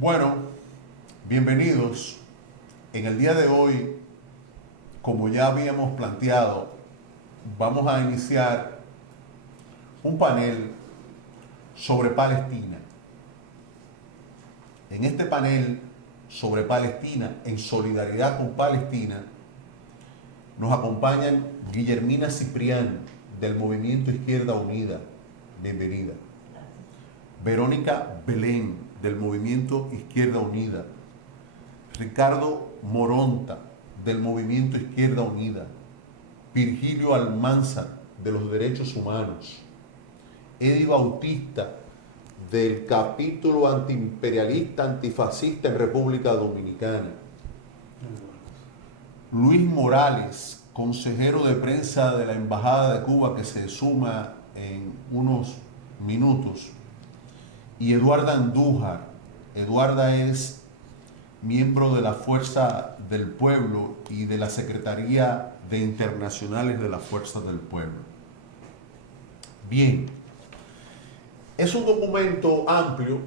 Bueno, bienvenidos. En el día de hoy, como ya habíamos planteado, vamos a iniciar un panel sobre Palestina. En este panel sobre Palestina, en solidaridad con Palestina, nos acompañan Guillermina Ciprián, del Movimiento Izquierda Unida. Bienvenida. Verónica Belén, del Movimiento Izquierda Unida. Ricardo Moronta, del Movimiento Izquierda Unida. Virgilio Almanzar, de los Derechos Humanos. Eddie Bautista, del capítulo antiimperialista antifascista en República Dominicana. Luis Morales, consejero de prensa de la Embajada de Cuba, que se suma en unos minutos. Y Eduarda Andújar. Eduarda es miembro de la Fuerza del Pueblo y de la Secretaría de Internacionales de la Fuerza del Pueblo. Bien, es un documento amplio,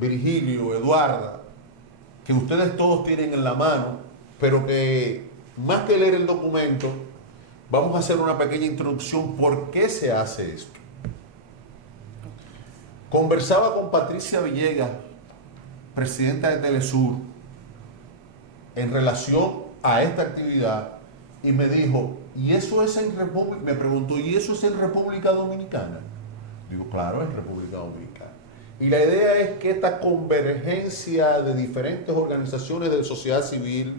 Virgilio, Eduarda, que ustedes todos tienen en la mano, pero que más que leer el documento, vamos a hacer una pequeña introducción por qué se hace esto. Conversaba con Patricia Villegas, presidenta de Telesur, en relación a esta actividad y me dijo, ¿y eso es en República? Me preguntó, ¿y eso es en República Dominicana? Digo, claro, es República Dominicana. Y la idea es que esta convergencia de diferentes organizaciones de sociedad civil,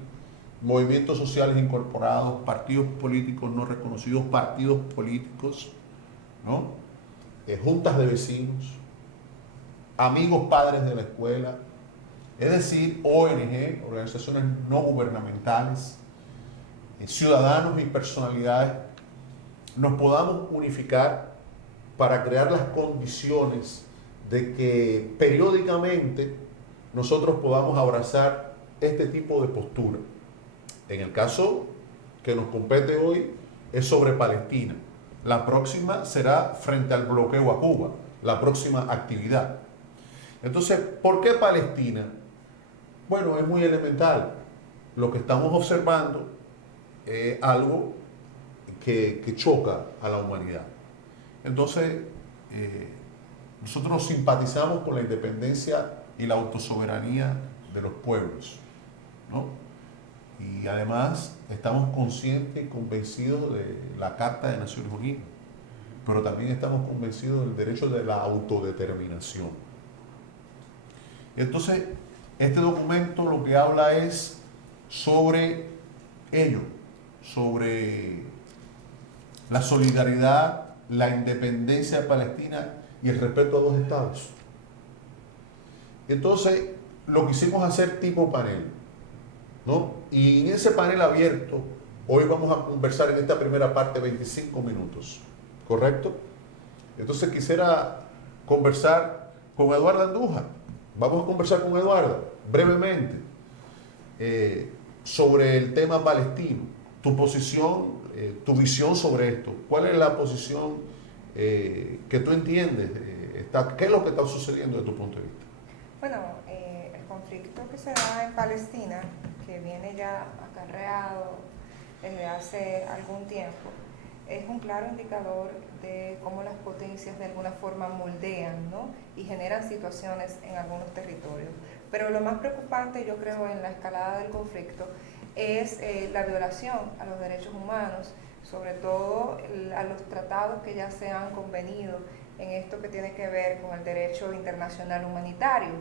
movimientos sociales incorporados, partidos políticos no reconocidos, partidos políticos, ¿no? Juntas de vecinos, amigos padres de la escuela, es decir, ONG, organizaciones no gubernamentales, ciudadanos y personalidades, nos podamos unificar para crear las condiciones de que periódicamente nosotros podamos abrazar este tipo de postura. En el caso que nos compete hoy es sobre Palestina. La próxima será frente al bloqueo a Cuba, la próxima actividad. Entonces, ¿por qué Palestina? Bueno, es muy elemental. Lo que estamos observando es algo que choca a la humanidad. Entonces, nosotros simpatizamos con la independencia y la autosoberanía de los pueblos, ¿no? Y además estamos conscientes y convencidos de la Carta de Naciones Unidas, pero también estamos convencidos del derecho de la autodeterminación. Entonces, este documento lo que habla es sobre ello, sobre la solidaridad, la independencia de Palestina y el respeto a dos estados. Entonces, lo quisimos hacer tipo panel, ¿no? Y en ese panel abierto, hoy vamos a conversar en esta primera parte 25 minutos, ¿correcto? Entonces quisiera conversar con Eduarda Andújar. Vamos a conversar con Eduarda brevemente sobre el tema palestino, tu posición, tu visión sobre esto. ¿Cuál es la posición que tú entiendes? ¿Qué es lo que está sucediendo desde tu punto de vista? Bueno, el conflicto que se da en Palestina, que viene ya acarreado desde hace algún tiempo, es un claro indicador de cómo las potencias de alguna forma moldean, ¿no? Y generan situaciones en algunos territorios. Pero lo más preocupante, yo creo, en la escalada del conflicto es la violación a los derechos humanos, sobre todo a los tratados que ya se han convenido en esto que tiene que ver con el derecho internacional humanitario,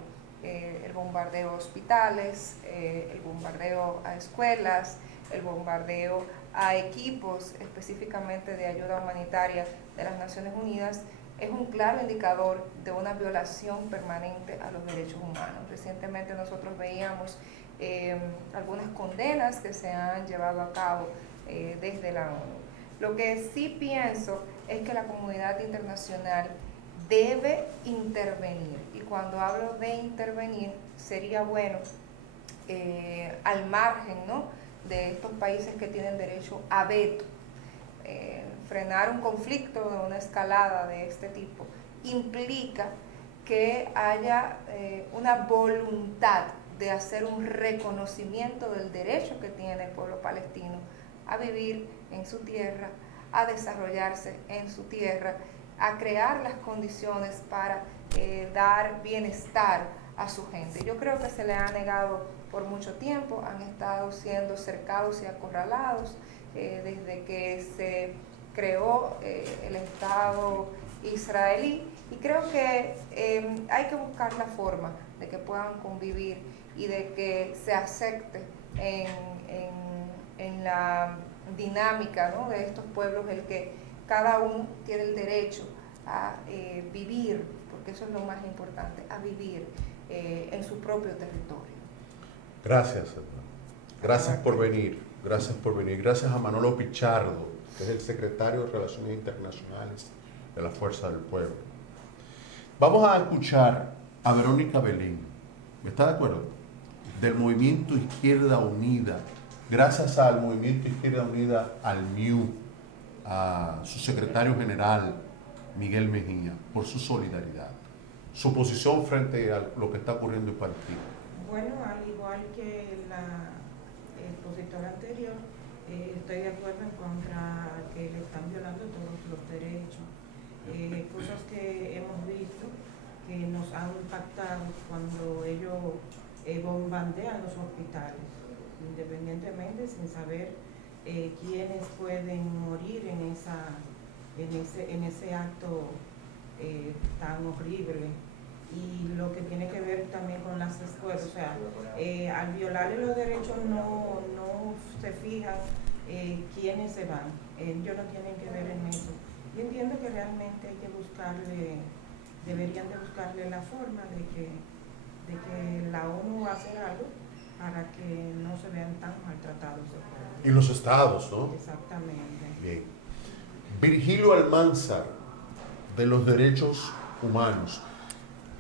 el bombardeo a hospitales, el bombardeo a escuelas, el bombardeo a equipos específicamente de ayuda humanitaria de las Naciones Unidas, es un claro indicador de una violación permanente a los derechos humanos. Recientemente nosotros veíamos algunas condenas que se han llevado a cabo desde la ONU. Lo que sí pienso es que la comunidad internacional debe intervenir, y cuando hablo de intervenir sería bueno al margen, ¿no?, de estos países que tienen derecho a veto. Frenar un conflicto de una escalada de este tipo implica que haya una voluntad de hacer un reconocimiento del derecho que tiene el pueblo palestino a vivir en su tierra, a desarrollarse en su tierra, a crear las condiciones para dar bienestar a su gente. Yo creo que se le ha negado por mucho tiempo, han estado siendo cercados y acorralados desde que se creó el Estado israelí, y creo que hay que buscar la forma de que puedan convivir y de que se acepte en la dinámica, ¿no?, de estos pueblos, el que cada uno tiene el derecho a vivir, porque eso es lo más importante, a vivir en su propio territorio. Gracias, hermano. Gracias por venir. Gracias por venir. Gracias a Manolo Pichardo, que es el secretario de Relaciones Internacionales de la Fuerza del Pueblo. Vamos a escuchar a Verónica Belén. ¿Está de acuerdo? Del Movimiento Izquierda Unida. Gracias al Movimiento Izquierda Unida, al MIU, a su secretario general, Miguel Mejía, por su solidaridad, su posición frente a lo que está ocurriendo en Palestina. Bueno, al igual que el expositor anterior, estoy de acuerdo en contra que le están violando todos los derechos. Cosas que hemos visto que nos han impactado cuando ellos bombardean los hospitales, independientemente, sin saber quiénes pueden morir en ese acto tan horrible. Y lo que tiene que ver también con las escuelas, o sea, al violarle los derechos no se fijan quiénes se van, ellos no tienen que ver en eso. Yo entiendo que realmente hay que deberían de buscarle la forma de que la ONU va a hacer algo para que no se vean tan maltratados. Y los estados, ¿no? Exactamente. Bien. Virgilio Almanzar, de los derechos humanos.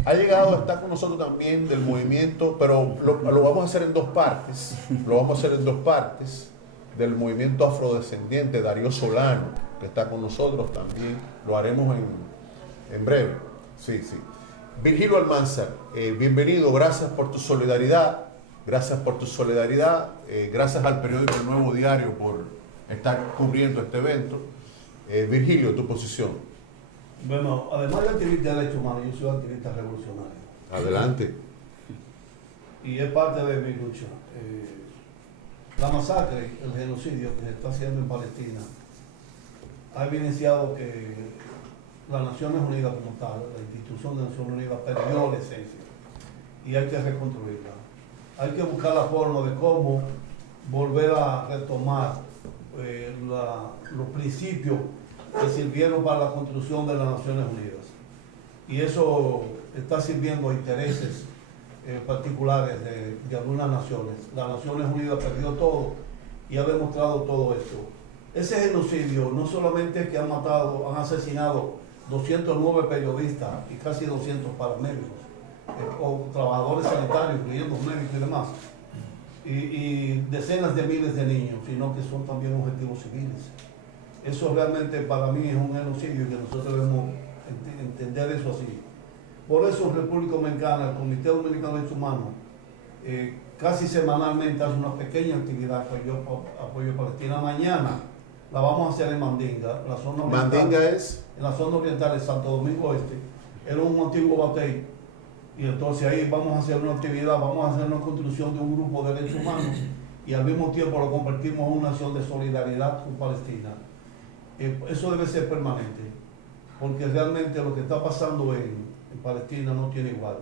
Ha llegado, está con nosotros también del movimiento, pero lo vamos a hacer en dos partes. Lo vamos a hacer en dos partes. Del movimiento afrodescendiente, Darío Solano, que está con nosotros también. Lo haremos en breve. Sí. Virgilio Almanzar, bienvenido. Gracias por tu solidaridad. Gracias por tu solidaridad. Gracias al periódico El Nuevo Diario por estar cubriendo este evento. Virgilio, tu posición. Bueno, además de activista de derechos humanos, yo soy activista revolucionario. Adelante. Y es parte de mi lucha. La masacre, el genocidio que se está haciendo en Palestina, ha evidenciado que las Naciones Unidas como tal, la institución de Naciones Unidas, perdió la esencia y hay que reconstruirla. Hay que buscar la forma de cómo volver a retomar los principios que sirvieron para la construcción de las Naciones Unidas. Y eso está sirviendo a intereses particulares de algunas naciones. Las Naciones Unidas perdió todo y ha demostrado todo esto. Ese genocidio no solamente es que han asesinado 209 periodistas y casi 200 paramédicos o trabajadores sanitarios, incluyendo médicos y demás, y decenas de miles de niños, sino que son también objetivos civiles. Eso realmente para mí es un genocidio y que nosotros debemos entender eso así. Por eso en República Dominicana, el Comité Dominicano de Derechos Humanos, casi semanalmente hace una pequeña actividad que yo apoyo a Palestina. Mañana la vamos a hacer en Mandinga, la zona oriental. Mandinga es En la zona oriental de Santo Domingo Este. Era un antiguo batey. Y entonces ahí vamos a hacer una actividad, vamos a hacer una construcción de un grupo de derechos humanos y al mismo tiempo lo convertimos en una acción de solidaridad con Palestina. Eso debe ser permanente, porque realmente lo que está pasando en Palestina no tiene igual.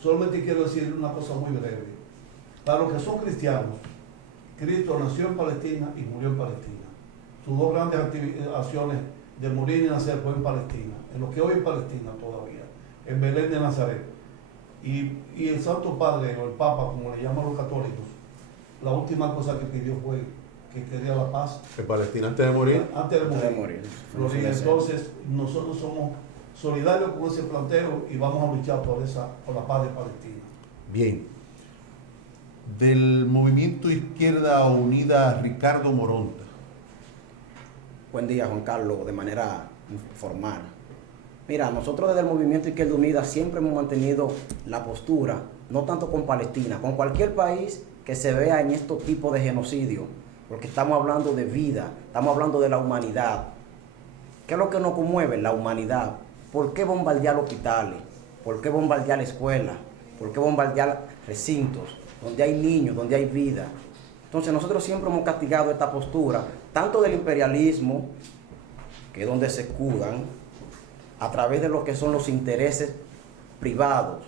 Solamente quiero decir una cosa muy breve. Para los que son cristianos, Cristo nació en Palestina y murió en Palestina. Sus dos grandes acciones de morir y nacer fue en Palestina, en lo que hoy es Palestina todavía, en Belén de Nazaret. Y el Santo Padre, o el Papa, como le llaman los católicos, la última cosa que pidió fue que quería la paz. en Palestina antes de morir. Antes de morir. Entonces, nosotros somos solidarios con ese planteo y vamos a luchar por la paz de Palestina. Bien. Del Movimiento Izquierda Unida, Ricardo Moronta. Buen día, Juan Carlos, de manera formal. Mira, nosotros desde el Movimiento Izquierda Unida siempre hemos mantenido la postura, no tanto con Palestina, con cualquier país que se vea en estos tipos de genocidio, porque estamos hablando de vida, estamos hablando de la humanidad. ¿Qué es lo que nos conmueve? La humanidad. ¿Por qué bombardear hospitales? ¿Por qué bombardear escuelas? ¿Por qué bombardear recintos donde hay niños, donde hay vida? Entonces nosotros siempre hemos castigado esta postura, tanto del imperialismo, que es donde se escudan, a través de lo que son los intereses privados.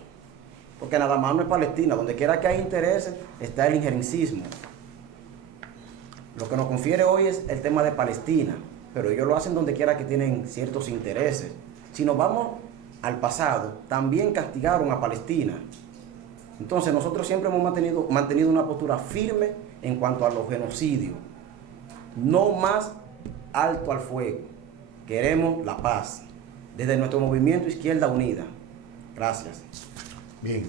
Porque nada más no es Palestina, donde quiera que hay intereses está el injerencismo. Lo que nos confiere hoy es el tema de Palestina, pero ellos lo hacen donde quiera que tienen ciertos intereses. Si nos vamos al pasado, también castigaron a Palestina. Entonces nosotros siempre hemos mantenido una postura firme en cuanto a los genocidios. No más alto al fuego. Queremos la paz. Desde nuestro Movimiento Izquierda Unida. Gracias. Bien.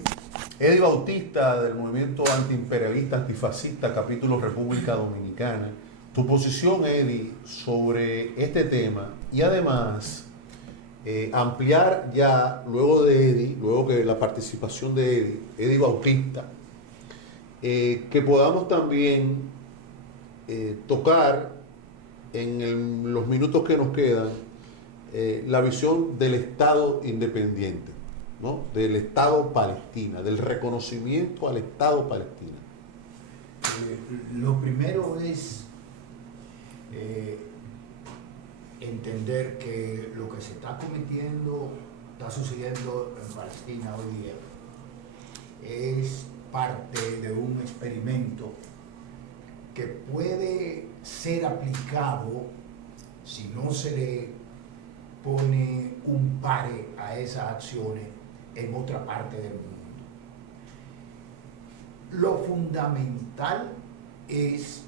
Eddie Bautista, del movimiento antiimperialista, antifascista, capítulo República Dominicana. Tu posición, Eddie, sobre este tema y además ampliar ya, luego de Eddie, luego que la participación de Eddie Bautista, que podamos también tocar en los minutos que nos quedan la visión del Estado independiente, ¿no? Del Estado Palestina, del reconocimiento al Estado Palestina. Lo primero es entender que lo que se está cometiendo, está sucediendo en Palestina hoy día, es parte de un experimento que puede ser aplicado si no se le pone un pare a esas acciones en otra parte del mundo. Lo fundamental es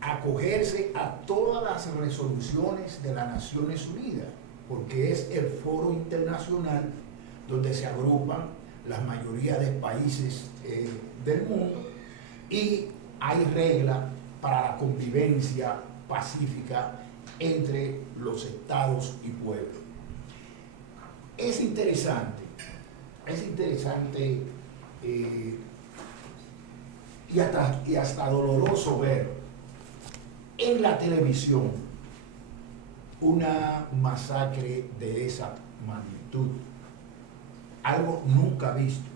acogerse a todas las resoluciones de las Naciones Unidas, porque es el foro internacional donde se agrupan la mayoría de países del mundo y hay reglas para la convivencia pacífica entre los estados y pueblos. Es interesante y hasta doloroso ver en la televisión una masacre de esa magnitud, algo nunca visto.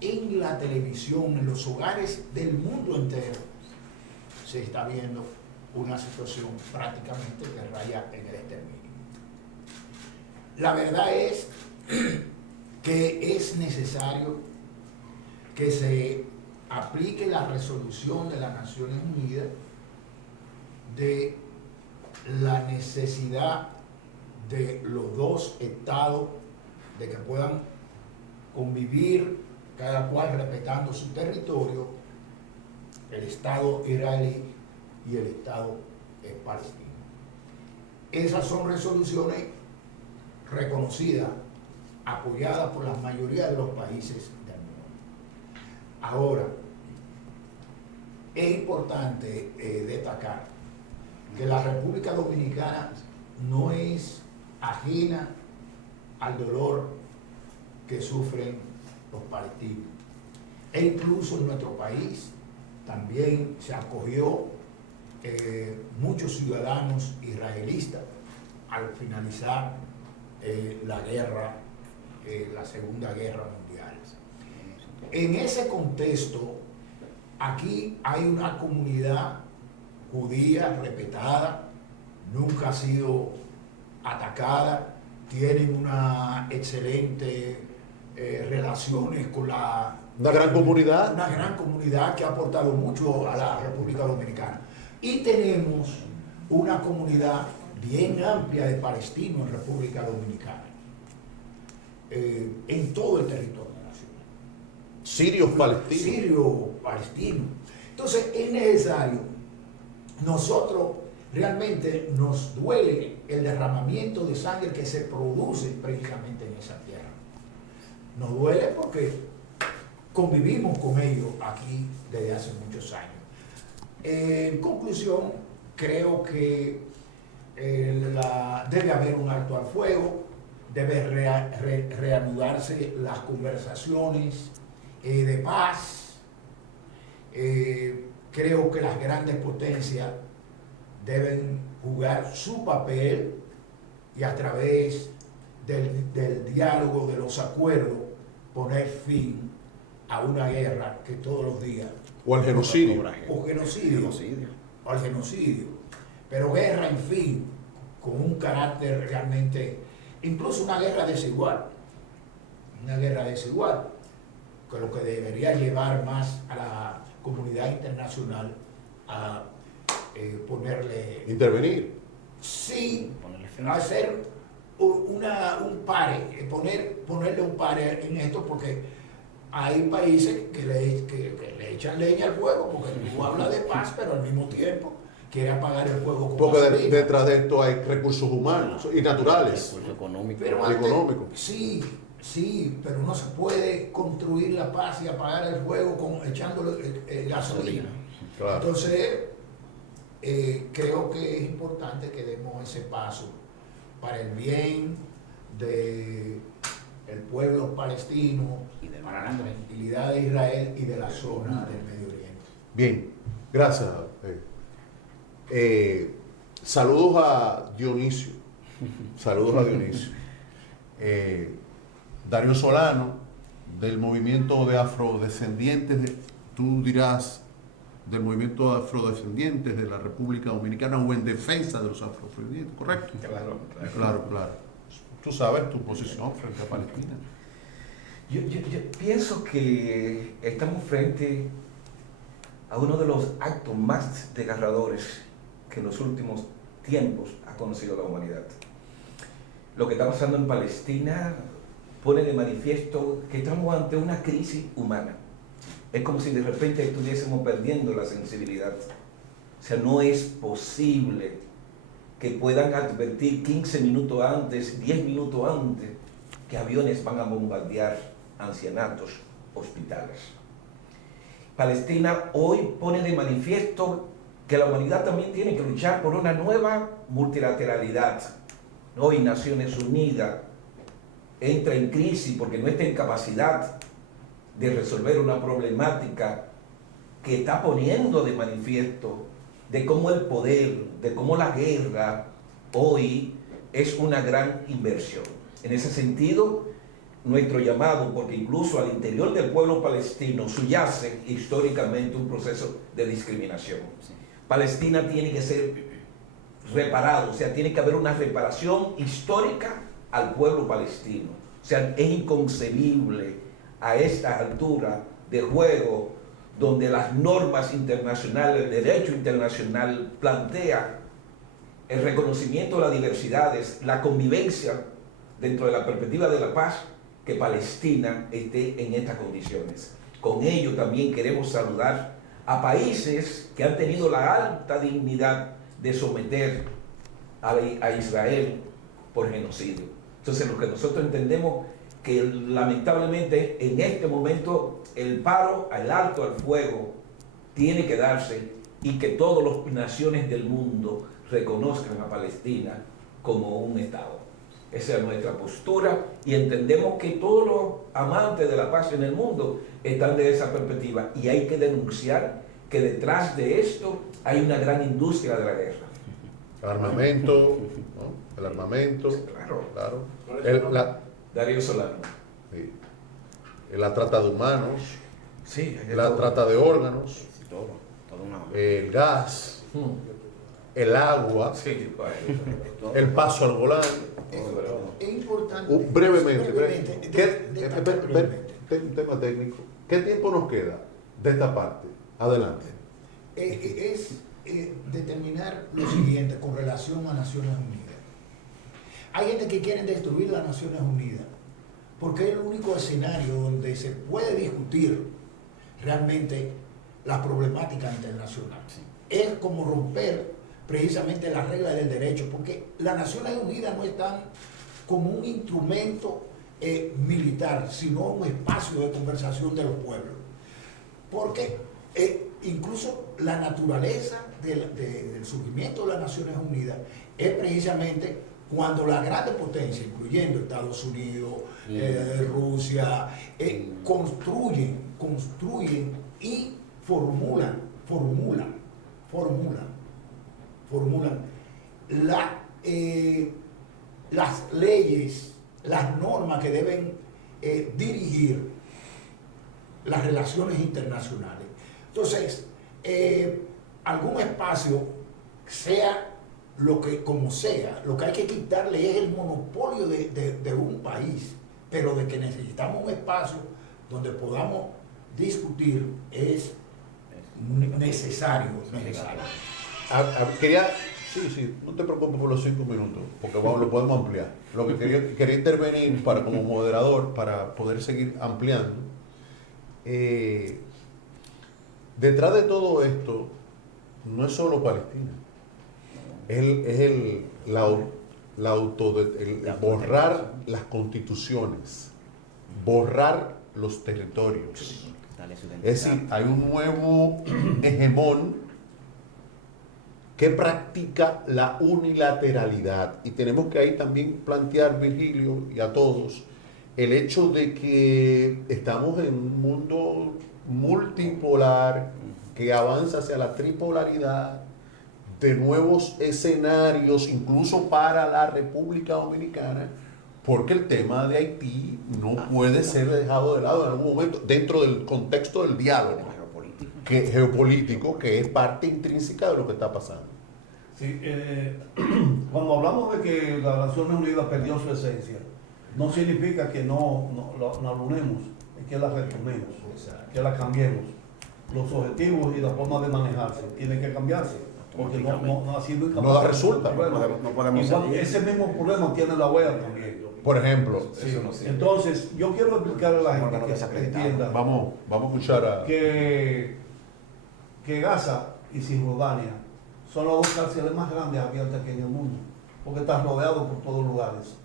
En la televisión, en los hogares del mundo entero, se está viendo una situación prácticamente que raya en el exterminio. La verdad es que es necesario que se aplique la resolución de las Naciones Unidas de la necesidad de los dos estados de que puedan convivir cada cual respetando su territorio, el Estado israelí y el Estado palestino. Esas son resoluciones reconocidas, apoyadas por la mayoría de los países del mundo. Ahora, es importante destacar que la República Dominicana no es ajena al dolor que sufren los palestinos. E incluso en nuestro país también se acogió muchos ciudadanos israelitas al finalizar la guerra, la Segunda Guerra Mundial. En ese contexto, aquí hay una comunidad judía respetada, nunca ha sido atacada, tienen una excelente relaciones con una gran comunidad que ha aportado mucho a la República Dominicana. Y tenemos una comunidad bien amplia de palestinos en República Dominicana, en todo el territorio nacional. Sirios palestinos. Sirio palestino. Entonces es necesario, nosotros realmente nos duele el derramamiento de sangre que se produce precisamente en esa tierra. Nos duele porque convivimos con ellos aquí desde hace muchos años. En conclusión, creo que debe haber un alto al fuego, debe reanudarse las conversaciones de paz. Creo que las grandes potencias deben jugar su papel y a través del diálogo, de los acuerdos, poner fin a una guerra que todos los días, O al genocidio. o genocidio, o al genocidio, pero guerra, en fin, con un carácter realmente, incluso una guerra desigual, que lo que debería llevar más a la comunidad internacional a ponerle, Intervenir. sí, Ponerle fin. hacer un pare, ponerle un pare en esto, porque hay países que le echan leña al fuego, porque tú hablas de paz, pero al mismo tiempo quiere apagar el fuego con Porque gasolina. detrás de esto hay recursos humanos y naturales. Recurso económico. Pero y económico. Sí, pero no se puede construir la paz y apagar el fuego echándole gasolina. Claro. Entonces, creo que es importante que demos ese paso para el bien del pueblo palestino, Y del para la mundo. tranquilidad de Israel y de la zona del Medio Oriente. Bien, gracias. Saludos a Dionisio. Saludos a Dionisio. Darío Solano, del movimiento de afrodescendientes, tú dirás, del movimiento de afrodescendientes de la República Dominicana o en defensa de los afrodescendientes, ¿correcto? Claro. Tú sabes tu posición frente a Palestina. Yo pienso que estamos frente a uno de los actos más desgarradores que en los últimos tiempos ha conocido la humanidad. Lo que está pasando en Palestina pone de manifiesto que estamos ante una crisis humana. Es como si de repente estuviésemos perdiendo la sensibilidad. O sea, no es posible que puedan advertir 15 minutos antes, 10 minutos antes, que aviones van a bombardear ancianatos, hospitales. Palestina hoy pone de manifiesto que la humanidad también tiene que luchar por una nueva multilateralidad. Hoy Naciones Unidas entra en crisis porque no está en capacidad de resolver una problemática que está poniendo de manifiesto de cómo el poder, de cómo la guerra hoy es una gran inversión. En ese sentido, nuestro llamado, porque incluso al interior del pueblo palestino subyace históricamente un proceso de discriminación. Palestina tiene que ser reparado, o sea, tiene que haber una reparación histórica al pueblo palestino. O sea, es inconcebible a esta altura de juego, donde las normas internacionales, el derecho internacional plantea el reconocimiento de las diversidades, la convivencia dentro de la perspectiva de la paz, que Palestina esté en estas condiciones. Con ello también queremos saludar a países que han tenido la alta dignidad de someter a Israel por genocidio. Entonces, lo que nosotros entendemos que lamentablemente en este momento el paro al alto al fuego tiene que darse y que todas las naciones del mundo reconozcan a Palestina como un Estado. Esa es nuestra postura y entendemos que todos los amantes de la paz en el mundo están de esa perspectiva y hay que denunciar que detrás de esto hay una gran industria de la guerra. Armamento, ¿no? El armamento, claro. Darío Solano. Sí. La trata de humanos, Sí, la trata de órganos, Todo una... el gas, el agua, Sí, el paso al Golán. Es importante. Brevemente, brevemente. un tema técnico. ¿Qué tiempo nos queda de esta parte? Adelante. Es determinar lo siguiente con relación a Naciones Unidas. Hay gente que quiere destruir las Naciones Unidas porque es el único escenario donde se puede discutir realmente la problemática internacional. Es como romper precisamente las reglas del derecho, porque las Naciones Unidas no están como un instrumento militar, sino un espacio de conversación de los pueblos. Porque incluso la naturaleza del surgimiento de las Naciones Unidas es precisamente cuando las grandes potencias, incluyendo Estados Unidos, Rusia, construyen y formulan las leyes, las normas que deben dirigir las relaciones internacionales. Entonces, algún espacio, sea como sea, lo que hay que quitarle es el monopolio de un país, pero de que necesitamos un espacio donde podamos discutir es necesario. Quería, sí, no te preocupes por los 5 minutos, porque lo podemos ampliar. Lo que quería intervenir como moderador para poder seguir ampliando. Detrás de todo esto no es solo Palestina, es borrar las constituciones, borrar los territorios. Es decir, hay un nuevo hegemón que practica la unilateralidad, y tenemos que ahí también plantear, Virgilio, y a todos, el hecho de que estamos en un mundo multipolar que avanza hacia la tripolaridad, de nuevos escenarios, incluso para la República Dominicana, porque el tema de Haití no puede ser dejado de lado en algún momento dentro del contexto del diálogo geopolítico, que es parte intrínseca de lo que está pasando. Sí, cuando hablamos de que las Naciones Unidas perdió su esencia, no significa que no la anulemos, es que la retomemos, que la cambiemos. Los objetivos y la forma de manejarse tienen que cambiarse, porque no ha sido incapaz. No da resulta. No podemos salir. Ese mismo problema tiene la OEA también. Por ejemplo, Sí. Entonces, yo quiero explicarle a la gente que entienda vamos a escuchar a... que Gaza y Cisjordania son las 2 cárceles más grandes abiertas aquí en el mundo, porque están rodeados por todos lugares.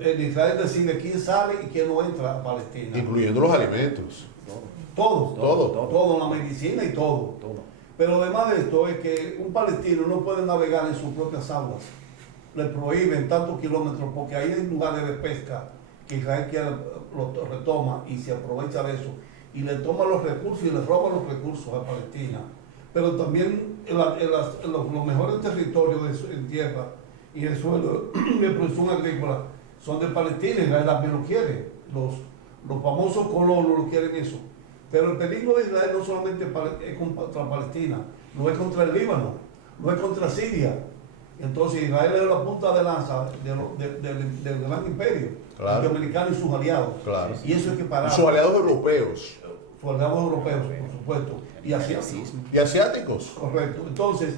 En Israel decide quién sale y quién no entra a Palestina. Incluyendo los alimentos. Todo, la medicina y todo. Pero además de esto es que un palestino no puede navegar en sus propias aguas. Le prohíben tantos kilómetros porque ahí hay lugares de pesca que Israel lo retoma y se aprovecha de eso. Y le toma los recursos y le roba los recursos a Palestina. Pero también los mejores territorios en tierra y el suelo de producción agrícola son de Palestina. Israel también lo quiere. Los famosos colonos lo quieren eso. Pero el peligro de Israel no solamente es contra Palestina, no es contra el Líbano, no es contra Siria. Entonces Israel es la punta de lanza del gran imperio norteamericano y sus aliados. Claro. Y eso hay que parar. Sus aliados europeos. Sus aliados europeos, por supuesto. Y asiáticos. Y asiáticos. Correcto. Entonces,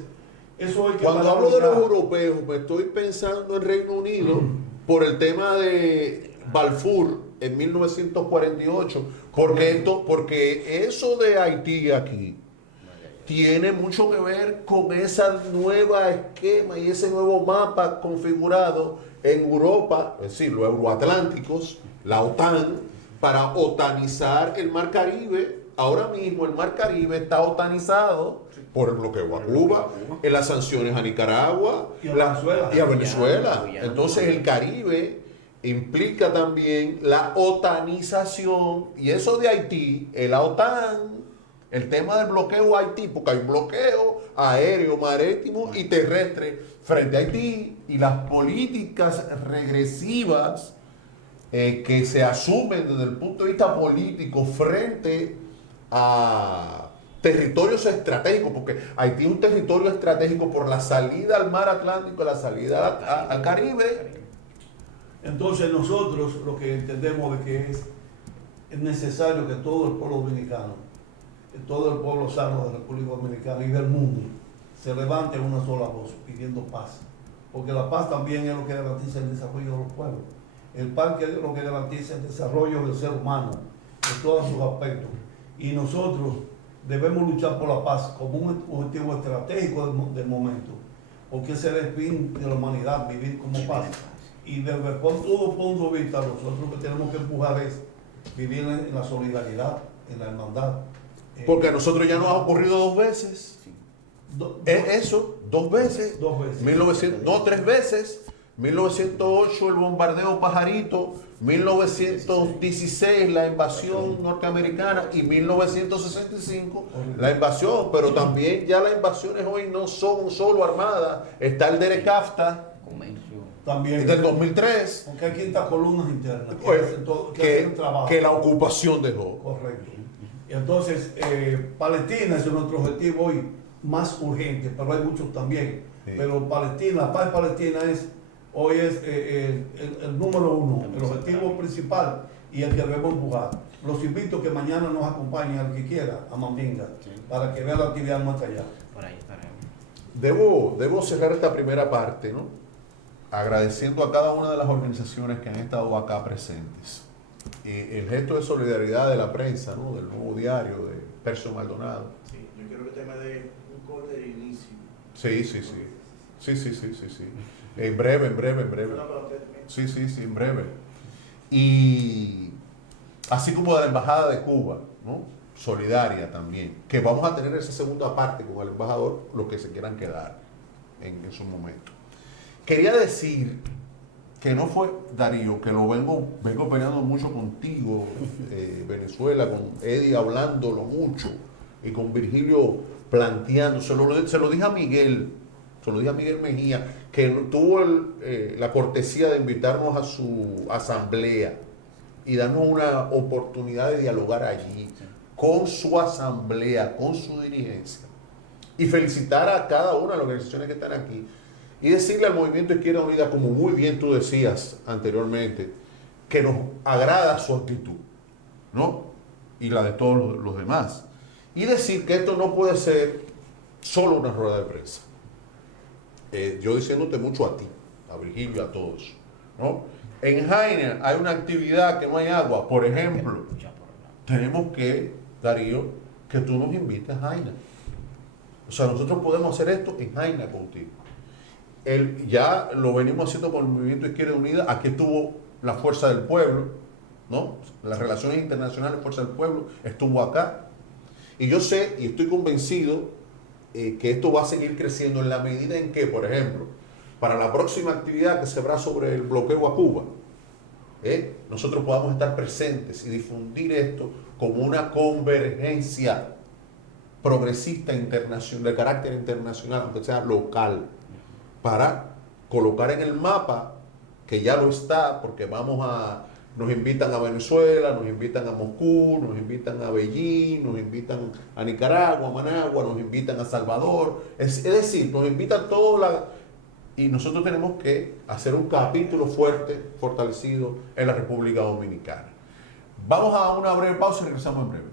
eso hay que Cuando parar. hablo de los europeos, me estoy pensando en Reino Unido por el tema de Balfour en 1948, porque eso de Haití aquí tiene mucho que ver con esa nueva esquema y ese nuevo mapa configurado en Europa, es decir, los euroatlánticos, la OTAN, para otanizar el Mar Caribe. Ahora mismo el Mar Caribe está otanizado por el bloqueo a Cuba, en las sanciones a Nicaragua y a Venezuela. Entonces el Caribe implica también la otanización, y eso de Haití, la OTAN, el tema del bloqueo a Haití, porque hay un bloqueo aéreo, marítimo y terrestre frente a Haití, y las políticas regresivas que se asumen desde el punto de vista político frente a territorios estratégicos, porque Haití es un territorio estratégico por la salida al mar Atlántico, la salida al Caribe. Entonces nosotros lo que entendemos de que es necesario que todo el pueblo dominicano, todo el pueblo sano de la República Dominicana y del mundo se levante en una sola voz pidiendo paz, porque la paz también es lo que garantiza el desarrollo de los pueblos. El paz es lo que garantiza el desarrollo del ser humano en todos sus aspectos, y nosotros debemos luchar por la paz como un objetivo estratégico del momento, porque ese es el fin de la humanidad, vivir como paz. Y desde todo punto de vista, nosotros lo que tenemos que empujar es vivir en la solidaridad, en la hermandad. Porque a nosotros ya nos ha ocurrido 2 veces. Eso, 2 veces. 2 veces. 1900, no, 3 veces. 1908 el bombardeo Pajarito, 1916 la invasión norteamericana y 1965 la invasión, pero también ya las invasiones hoy no son solo armadas, está el Derek Haftar También. del 2003, Porque hay quintas columnas internas que pues, hacen todo, que hacen el trabajo. que la ocupación dejó. Correcto. Y entonces, Palestina es nuestro objetivo hoy más urgente, pero hay muchos también. Sí. Pero Palestina, la paz palestina hoy es el número uno, el objetivo principal y el que debemos empujar. Los invito a que mañana nos acompañen al que quiera a Mandinga, para que vea la actividad más allá. Por ahí estaremos. Debo cerrar esta primera parte, ¿no? Agradeciendo a cada una de las organizaciones que han estado acá presentes. El gesto de solidaridad de la prensa, ¿no? Del Nuevo Diario, de Percio Maldonado. Sí, yo quiero que usted me dé un corte de inicio. Sí. En breve. No, pero usted- Sí, en breve. Y así como de la Embajada de Cuba, ¿no? Solidaria también, que vamos a tener esa segunda parte con el embajador, los que se quieran quedar en su momento. Quería decir que no fue Darío, que lo vengo peleando mucho contigo, Venezuela, con Eddie hablándolo mucho y con Virgilio planteando, se lo dije a Miguel Mejía, que tuvo la cortesía de invitarnos a su asamblea y darnos una oportunidad de dialogar allí con su asamblea, con su dirigencia, y felicitar a cada una de las organizaciones que están aquí y decirle al Movimiento Izquierda Unida, como muy bien tú decías anteriormente, que nos agrada su actitud, ¿no? Y la de todos los demás. Y decir que esto no puede ser solo una rueda de prensa. Yo diciéndote mucho a ti, a Virgilio, a todos, ¿no? En Jaina hay una actividad que no hay agua, por ejemplo. Tenemos que, Darío, que tú nos invites a Jaina. O sea, nosotros podemos hacer esto en Jaina contigo. Ya lo venimos haciendo con el Movimiento Izquierda Unida. Aquí estuvo la Fuerza del Pueblo, ¿no? Las Relaciones Internacionales Fuerza del Pueblo estuvo acá. Y yo sé y estoy convencido que esto va a seguir creciendo en la medida en que, por ejemplo, para la próxima actividad que se habrá sobre el bloqueo a Cuba, nosotros podamos estar presentes y difundir esto como una convergencia progresista internacional, de carácter internacional, aunque sea local, para colocar en el mapa, que ya lo está, porque nos invitan a Venezuela, nos invitan a Moscú, nos invitan a Beijing, nos invitan a Nicaragua, a Managua, nos invitan a Salvador, es decir, nos invitan y nosotros tenemos que hacer un capítulo fuerte, fortalecido en la República Dominicana. Vamos a una breve pausa y regresamos en breve.